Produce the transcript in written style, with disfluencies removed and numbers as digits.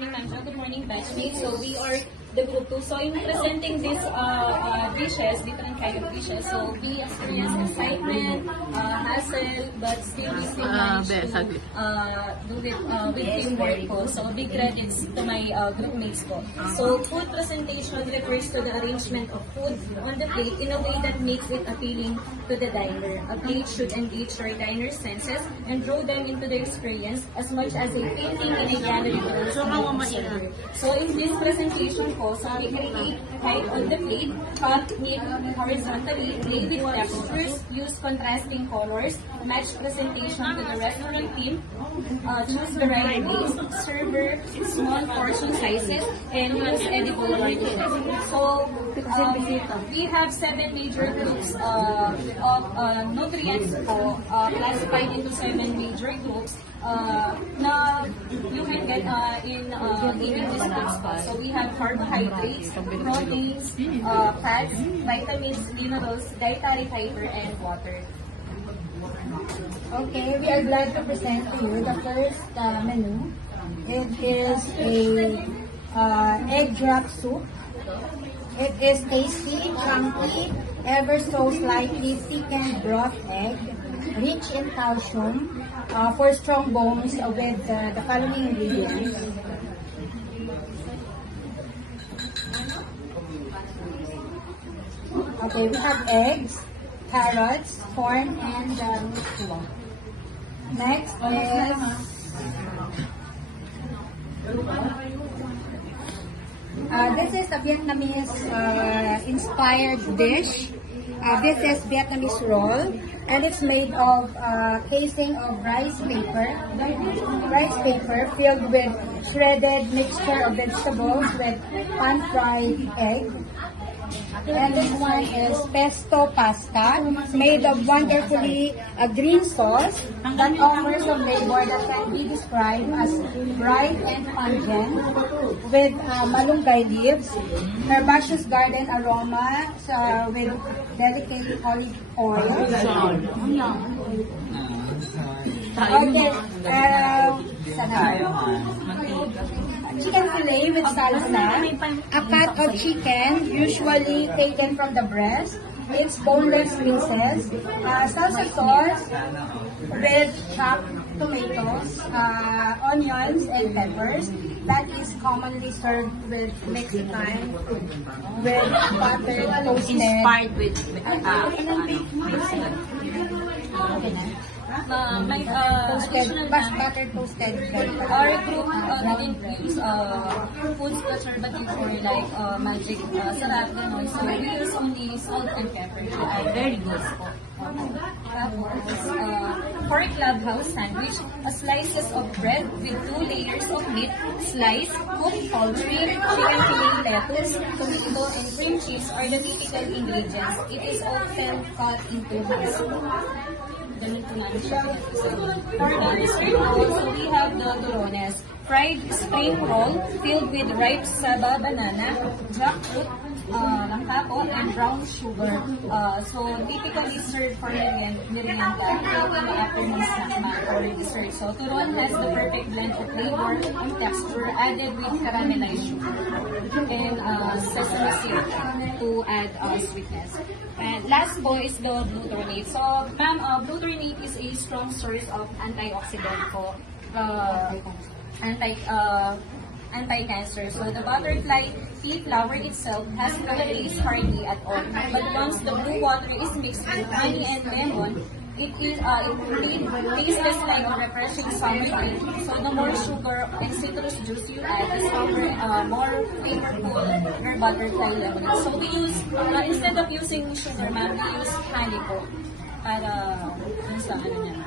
morning, ma'am. Good morning, batchmates. So we are the group 2. So in presenting these dishes, different kind of dishes, so we experience excitement, hassle, but still we still manage to do it with teamwork po. So big credits to my group mates po. So food presentation refers to the arrangement of food on the plate in a way that makes it appealing to the diner. A plate should engage your diner's senses and draw them into the experience as much as a painting in a gallery does. So in this presentation po, so we create height on the plate, cut neat horizontally, play with textures, use contrasting colors, match presentation to the restaurant theme, choose the right base, server, small portion sizes, and use edible garnishes. So we have 7 major groups of nutrients po, classified into 7 major groups na you can get in eating these foods po. So we have carbohydrates, proteins, fats, vitamins, minerals, dietary fiber, and water. Okay, we are glad to present to you the first menu. It is a egg drop soup. It is tasty, chunky, ever so slightly thickened broth egg, rich in calcium, for strong bones with the following ingredients. Okay, we have eggs, carrots, corn, and meatball. Next is this is a Vietnamese inspired dish. This is Vietnamese roll, and it's made of casing of rice paper filled with shredded mixture of vegetables with pan-fried egg. And this one is pesto pasta, made of wonderfully green sauce that offers a flavor that can be described as bright and pungent, with malunggay leaves, herbaceous garden aroma with delicate olive oil. Okay, chicken fillet with salsa, a pat of chicken usually taken from the breast, its boneless pieces, salsa sauce with chopped tomatoes, onions, and peppers. That is commonly served with Mexican, with buttered toasted. Inspired with buttered toasted bread. Our group didn't use food preservative for like magic sarap ganon. So we use only salt and pepper. very good. Tapos, pork clubhouse sandwich, slices of bread with 2 layers of meat, slice, cooked poultry, chicken fillet, lettuce, tomato, and cream cheese are the typical ingredients. It is often cut into halves. Ganun po namin siya. For the dessert also, we have the turones. Fried spring roll filled with ripe saba banana, jackfruit, langkapo, and brown sugar. So typically served for merienda afternoon snack or dessert. So turon has the perfect blend of flavor and texture added with caramelized sugar and sesame seed to add sweetness. And last po is the blue turnip. So ma'am, blue turnip is a strong source of antioxidant po. Anti-cancer. So the butterfly pea flower itself has no taste hardly at all. But once the blue water is mixed with honey and lemon, it tastes like a refreshing summer drink. So the more sugar and citrus juice you add, the stronger, more flavorful your butterfly lemonade. So we use, instead of using sugar, ma'am, we use honey po para sa ano niya.